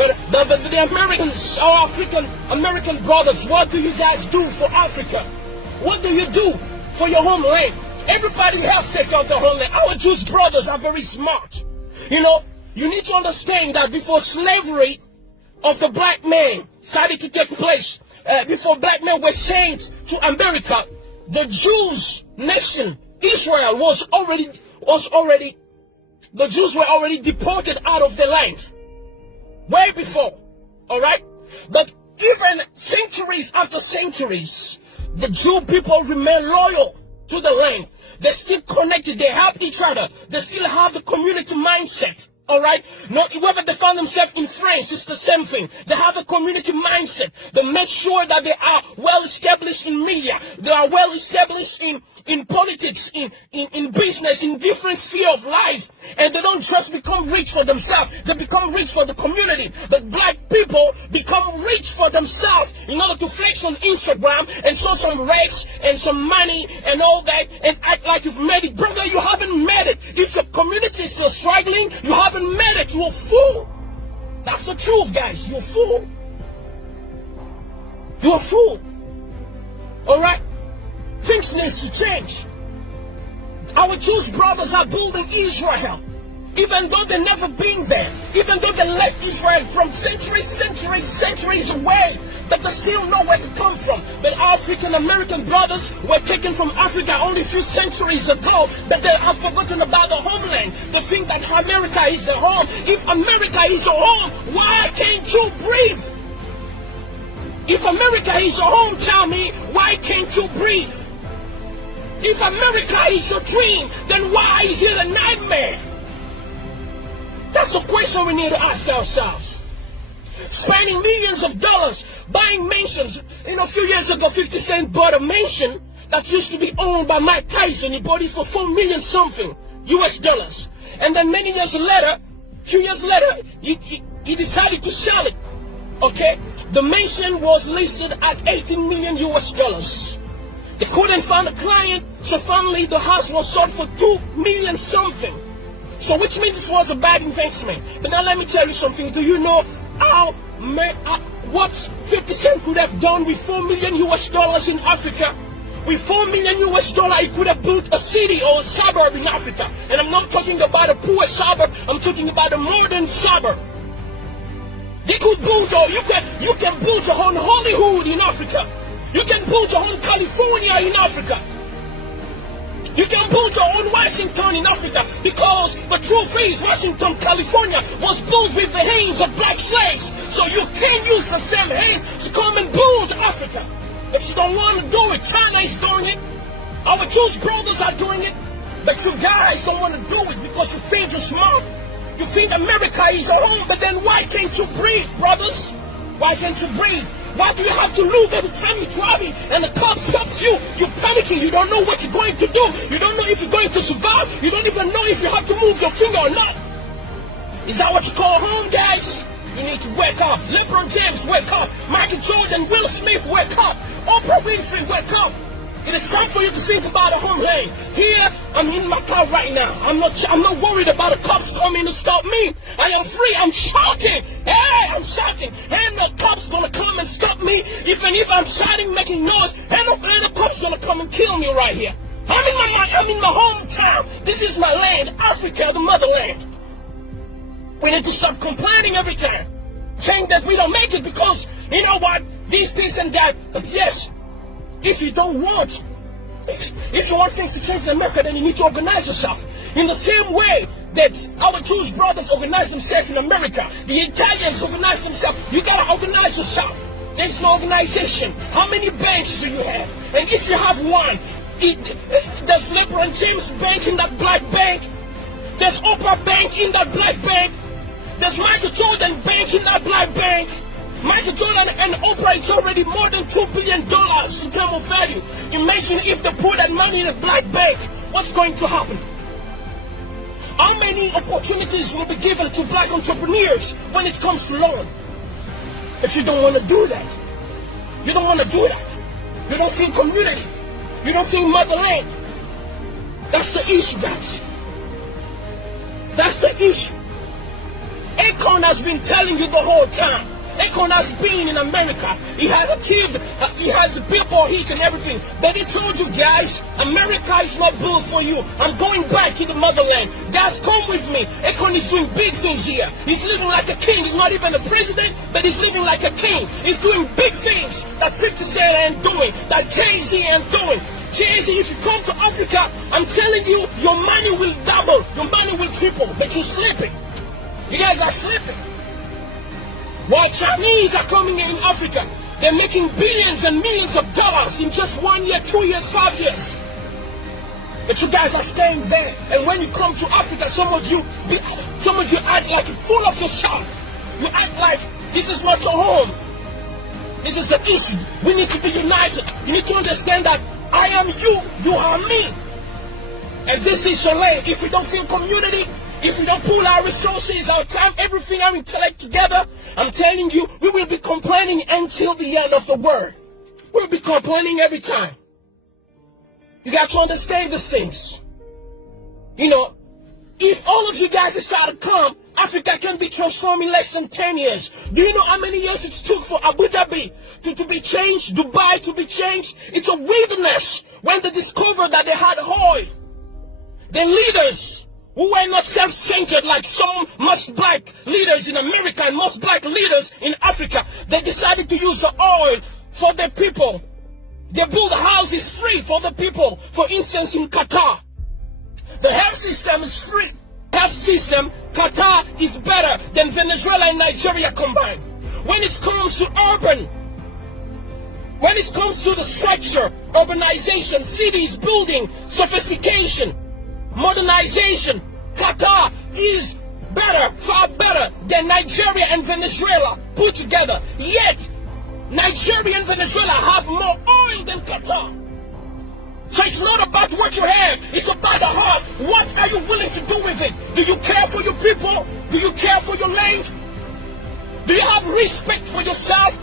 But the Americans, our African American brothers, what do you guys do for Africa? What do you do for your homeland? Everybody has to take care of their homeland. Our Jewish brothers are very smart. You know, you need to understand that before slavery of the black man started to take place, before black men were sent to America, the Jews nation, Israel, the Jews were already deported out of the land. Way before, all right? But even centuries after centuries, the Jew people remain loyal to the land. They're still connected. They help each other. They still have the community mindset. All right? Not whether they find themselves in France, it's the same thing. They have a community mindset. They make sure that they are well established in media. They are well established in politics, in business, in different spheres of life. And they don't just become rich for themselves. They become rich for the community. But black people become rich for themselves in order to flex on Instagram and show some rags and some money and all that and act like you've made it. Brother, you haven't made it. If your community is still struggling, you haven't made it. You're a fool. That's the truth, guys. You're a fool. You're a fool. All right? Things need to change. Our Jewish brothers are building Israel, even though they've never been there, even though they left Israel from centuries away, but they still know where to come from. But African American brothers were taken from Africa only a few centuries ago, but they have forgotten about the homeland. They think that America is their home. If America is your home, why can't you breathe? If America is your home, tell me, why can't you breathe? If America is your dream, then why is it a nightmare? That's the question we need to ask ourselves. Spending millions of dollars buying mansions. You know, a few years ago, 50 Cent bought a mansion that used to be owned by Mike Tyson. He bought it for $4 million something US dollars. And then many years later, a few years later, he decided to sell it. Okay? The mansion was listed at 18 million US dollars. They couldn't find a client, so finally the house was sold for 2 million something. So which means this was a bad investment. But now let me tell you something. Do you know what 50 Cent could have done with 4 million US dollars in Africa? With 4 million US dollars, he could have built a city or a suburb in Africa. And I'm not talking about a poor suburb, I'm talking about a modern suburb. They could build you can build your own Hollywood in Africa. You can build your own California in Africa. You can build your own Washington in Africa, because the truth is Washington, California was built with the hands of black slaves. So you can use the same hand to come and build Africa. But you don't want to do it. China is doing it. Our Jewish brothers are doing it. But you guys don't want to do it because you think you're smart. You think America is a home, but then why can't you breathe, brothers? Why can't you breathe? Why do you have to look every time you're driving and the cop stops you? You're panicking. You don't know what you're going to do. You don't know if you're going to survive. You don't even know if you have to move your finger or not. Is that what you call home, guys? You need to wake up. LeBron James, wake up. Michael Jordan, Will Smith, wake up. Oprah Winfrey, wake up. It is time for you to think about a homeland. Here, I'm in my car right now. I'm not worried about the cops coming to stop me. I am free. I'm shouting. Hey, I'm shouting. And the cops gonna come and stop me. Even if I'm shouting, making noise, and the cops gonna come and kill me right here. I'm in my hometown. This is my land, Africa, the motherland. We need to stop complaining every time, saying that we don't make it because, you know what, this and that. But yes, if you don't want, if you want things to change in America, then you need to organize yourself. In the same way that our Jewish brothers organize themselves in America, the Italians organize themselves. You gotta organize yourself. There's no organization. How many banks do you have? And if you have one, there's LeBron James Bank in that black bank. There's Oprah Bank in that black bank. There's Michael Jordan Bank in that black bank. Michael Jordan and Oprah, it's already more than $2 billion in terms of value. Imagine if they put that money in a black bank. What's going to happen? How many opportunities will be given to black entrepreneurs when it comes to loan? But you don't want to do that. You don't want to do that. You don't think community. You don't think motherland. That's the issue, guys. That's the issue. Akon Akon has been telling you the whole time. Akon has been in America. He has achieved, he has the Billboard hit and everything. But he told you guys, America is not built for you. I'm going back to the motherland. Guys, come with me. Akon is doing big things here. He's living like a king. He's not even a president, but he's living like a king. He's doing big things that 50 Cent ain't doing, that Jay-Z ain't doing. Jay-Z, if you come to Africa, I'm telling you, your money will double. Your money will triple. But you're sleeping. You guys are sleeping. While Chinese are coming in Africa, they're making billions and millions of dollars in just 1 year, 2 years, 5 years. But you guys are staying there. And when you come to Africa, some of you act like you're full of yourself. You act like this is not your home. This is the East. We need to be united. You need to understand that I am you, you are me. And this is your lane. If we don't feel community, if we don't pull our resources, our time, everything, our intellect together, I'm telling you, we will be complaining until the end of the world. We'll be complaining every time. You got to understand these things. You know, if all of you guys decide to come, Africa can be transformed in less than 10 years. Do you know how many years it took for Abu Dhabi to be changed, Dubai to be changed? It's a wilderness. When they discovered that they had oil, the leaders who were not self-centered like some most black leaders in America and most black leaders in Africa, they decided to use the oil for the people. They built houses free for the people. For instance, in Qatar, the health system is free. Health system, Qatar is better than Venezuela and Nigeria combined. When it comes to urban, when it comes to the structure, urbanization, cities, building, sophistication, modernization, Qatar is better, far better than Nigeria and Venezuela put together. Yet, Nigeria and Venezuela have more oil than Qatar. So it's not about what you have, it's about the heart. What are you willing to do with it? Do you care for your people? Do you care for your land? Do you have respect for yourself?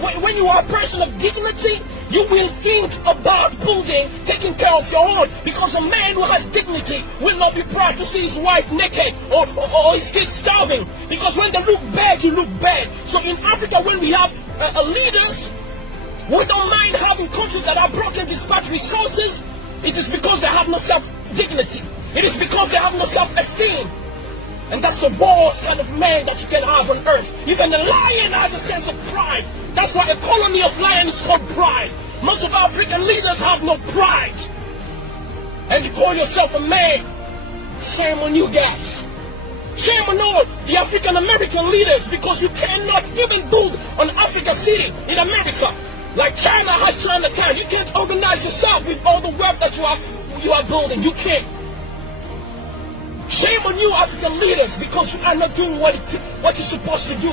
When you are a person of dignity, you will think about building, taking care of your own. Because a man who has dignity will not be proud to see his wife naked or his kids starving. Because when they look bad, you look bad. So in Africa, when we have leaders, we don't mind having countries that are broken despite resources. It is because they have no self-dignity. It is because they have no self-esteem. And that's the worst kind of man that you can have on earth. Even a lion has a sense of pride. That's why a colony of lions is called pride. Most of African leaders have no pride. And you call yourself a man. Shame on you guys. Shame on all the African American leaders, because you cannot even build an Africa city in America. Like China has Chinatown. You can't organize yourself with all the wealth that you are building. You can't. Shame on you, African leaders, because you are not doing what you're supposed to do.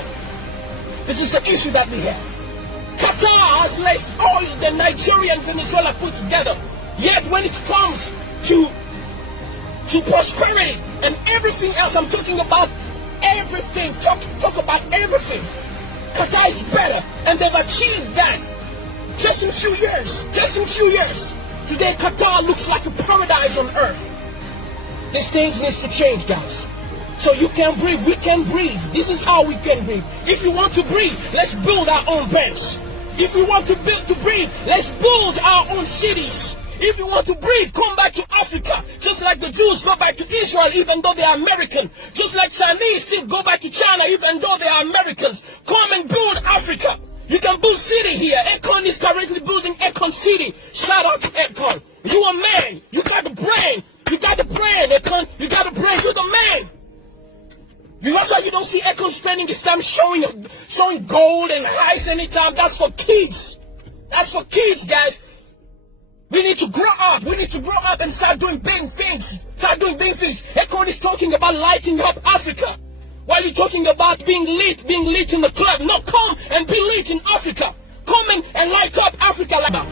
This is the issue that we have. Qatar has less oil than Nigeria and Venezuela put together. Yet when it comes to prosperity and everything else, I'm talking about everything. Talk about everything. Qatar is better, and they've achieved that just in a few years. Just in a few years. Today, Qatar looks like a paradise on earth. These things need to change, guys. So you can breathe, we can breathe. This is how we can breathe. If you want to breathe, let's build our own banks. If we want to breathe, let's build our own cities. If you want to breathe, come back to Africa. Just like the Jews go back to Israel even though they are American. Just like Chinese still go back to China even though they are Americans. Come and build Africa. You can build city here. Akon is currently building Akon City. Shout out to Akon. You a man. You got the brain. You got the brain, Akon. You got the brain. You're the man. That's why you don't see Akon spending his time showing gold and highs anytime. That's for kids. That's for kids, guys. We need to grow up. We need to grow up and start doing big things. Start doing big things. Akon is talking about lighting up Africa. While you're talking about being lit in the club. No, come and be lit in Africa. Come and light up Africa like that.